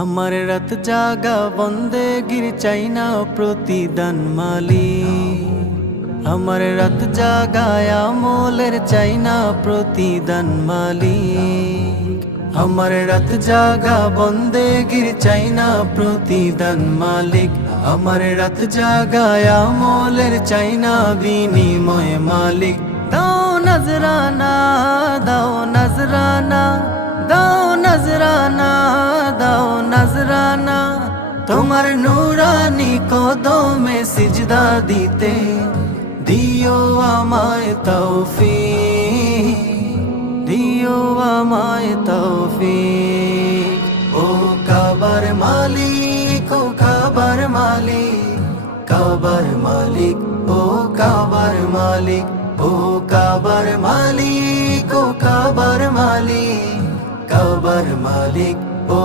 আমার রাত জাগা বন্দেগির চাইনা প্রতিদান মালিক। আমার রাত জাগায় আমলের চাইনা প্রতিদান মালিক। আমার রাত জাগা বন্দেগির চাইনা প্রতিদান মালিক। আমার রাত জাগায় আমলের চাইনা বিনিময় মালিক। দাও নজরানা, দাও নজরানা, দাও নজরানা, দাও নজরানা। তোমার নূরানি কদমে সিজদা দিতে দিও আমায় তৌফিক, দিও আমায় তৌফিক। ও কাবার মালিক, ও কাবার মালিক, কাবার মালিক, ও কাবার মালিক, ও কাবার মালিক, ও কাবার মালিক, কাবার মালিক, ও